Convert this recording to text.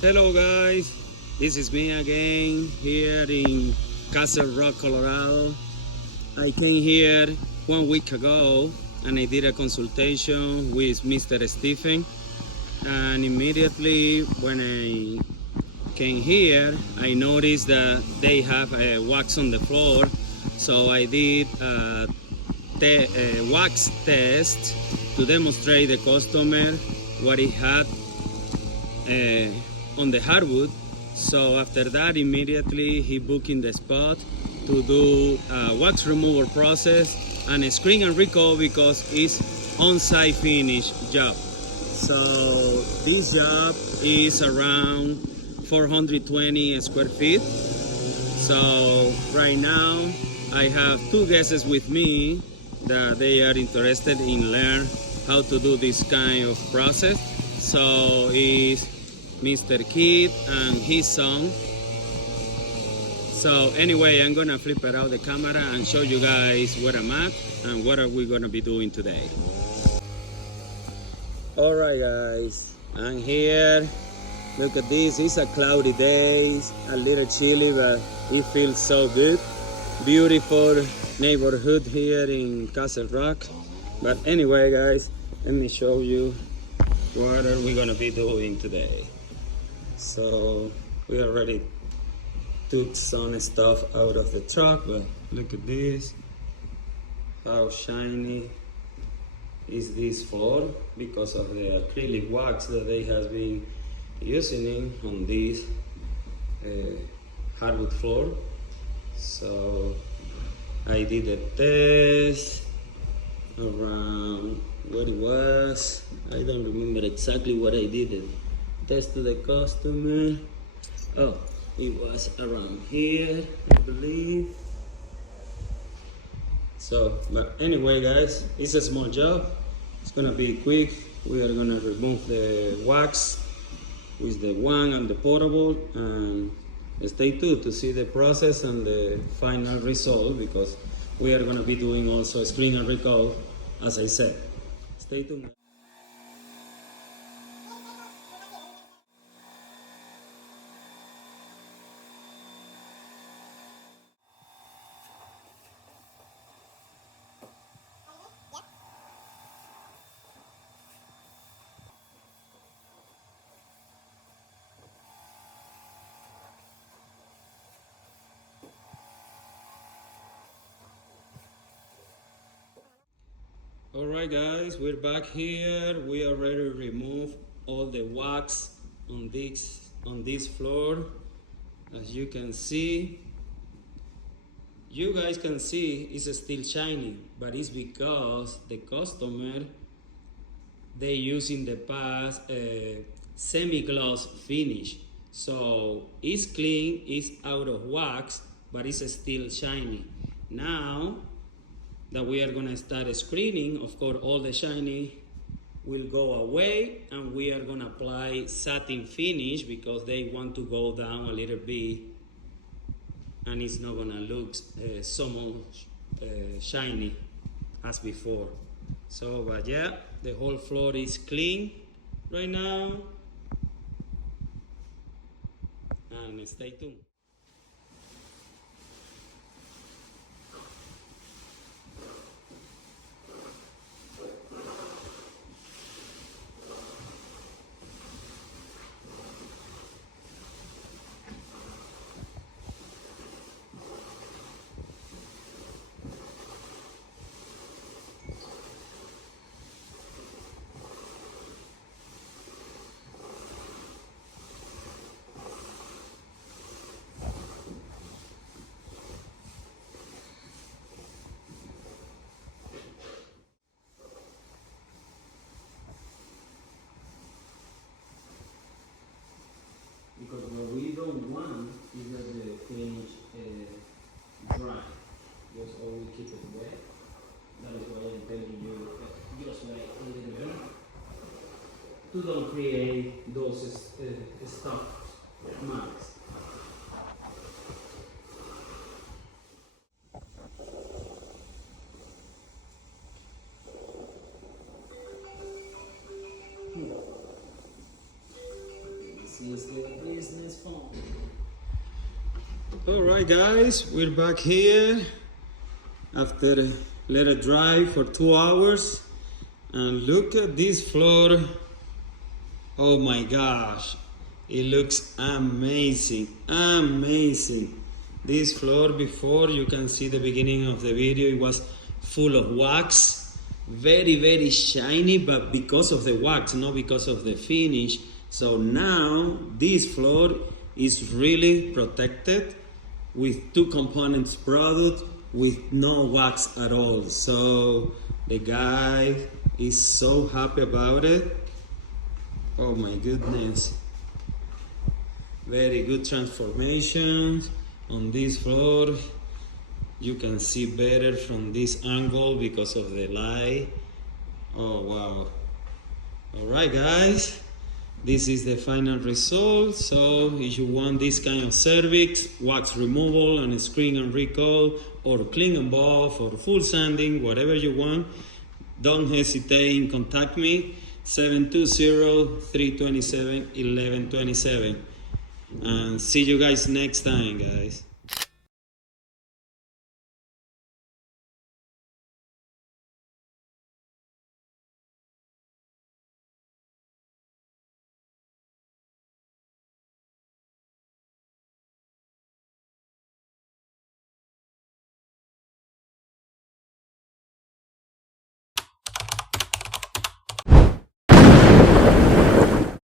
Hello guys, this is me again here in Castle Rock, Colorado. I came here 1 week ago and I did a consultation with Mr. Stephen, and immediately when I came here I noticed that they have a wax on the floor, so I did a wax test to demonstrate the customer what he had on the hardwood. So after that, immediately he booked in the spot to do a wax removal process and a screen and recall because it's on-site finish job. So this job is around 420 square feet. So right now I have two guests with me that they are interested in learn how to do this kind of process. So it's Mr. Kid and his son. So anyway, I'm gonna flip it out the camera and show you guys where I'm at and what are we gonna be doing today. Alright guys, I'm here. Look at this, it's a cloudy day, a little chilly, but it feels so good. Beautiful neighborhood here in Castle Rock. But anyway guys, let me show you what are we gonna be doing today. So we already took some stuff out of the truck, but look at this, how shiny is this floor because of the acrylic wax that they have been using on this hardwood floor. So I did a test around what it was. I don't remember exactly what I did. Test to the customer. Oh, it was around here, I believe. So, but anyway guys, it's a small job. It's gonna be quick. We are gonna remove the wax with the wand and the portable, and stay tuned to see the process and the final result, because we are gonna be doing also a screen and recall, as I said. Stay tuned. Alright guys, we're back here. We already removed all the wax on this floor. As you can see, you guys can see it's still shiny, but it's because the customer, they use in the past a semi-gloss finish. So it's clean, it's out of wax, but it's still shiny. Now that we are gonna start screening, of course all the shiny will go away, and we are gonna apply satin finish because they want to go down a little bit and it's not gonna look so much shiny as before. So, but yeah, the whole floor is clean right now, and stay tuned. Because what we don't want is that the finish dry. Just always keep it wet. That is why I'm telling you just wait a little bit to don't create those stuff marks. This is the business phone. Alright guys, we're back here after a little drive for 2 hours, and look at this floor. Oh my gosh, it looks amazing, amazing. This floor, before, you can see the beginning of the video, it was full of wax, very shiny, but because of the wax, not because of the finish. So now this floor is really protected with 2 components product with no wax at all. So the guy is so happy about it. Oh my goodness, very good transformation on this floor. You can see better from this angle because of the light. Oh wow. Alright guys, this is the final result. So if you want this kind of service, wax removal and screen and recall, or clean and buff, or full sanding, whatever you want, don't hesitate and contact me, 720-327-1127. And see you guys next time, guys.